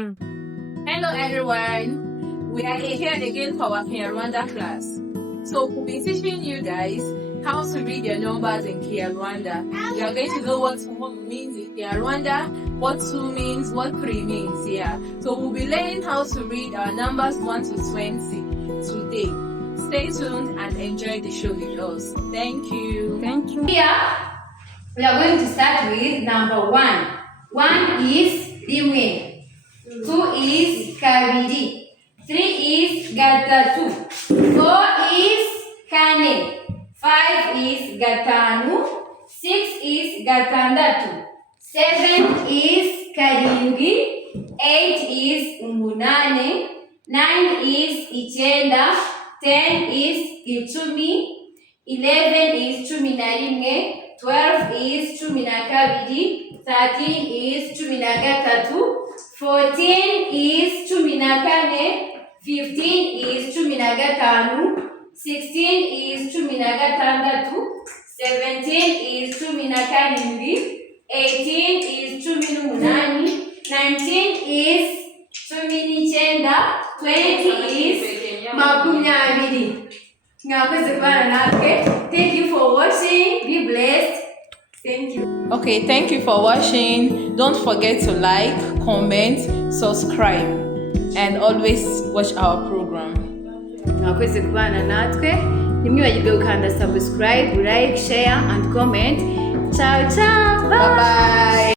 Hello everyone, we are here again for our Kinyarwanda class. So we'll be teaching you guys how to read your numbers in Kinyarwanda. You are going to know what 1 means in Kinyarwanda, what 2 means, what 3 means, yeah. So we'll be learning how to read our numbers 1 to 20 today. Stay tuned and enjoy the show with us. Thank you. Thank you. Here, we are going to start with number 1. 1 is rimwe. 2 is kabiri. 3 is gatatu. 4 is kane. 5 is gatanu. 6 is gatandatu. 7 is karindwi. 8 is umunane. 9 is icyenda. 10 is icumi. 11 is cumi na rimwe. 12 is cumi na kabiri. 13 is cumi na gatatu. 14 is cumi na kane. 15 is cumi na gatanu. 16 is cumi na gatandatu. 17 is cumi na karindwi. 18 is cumi n'umunani. 19 is cumi n'icyenda. 20 is makumyabiri. Mwakoze kubana natwe. Thank you for watching. Be blessed. Thank you. Okay, thank you for watching. Don't forget to like, comment, subscribe, and always watch our program. Mwakoze kubana natwe. Ntimwibagirwe gukanda subscribe, like, share and comment. Ciao ciao. Bye bye.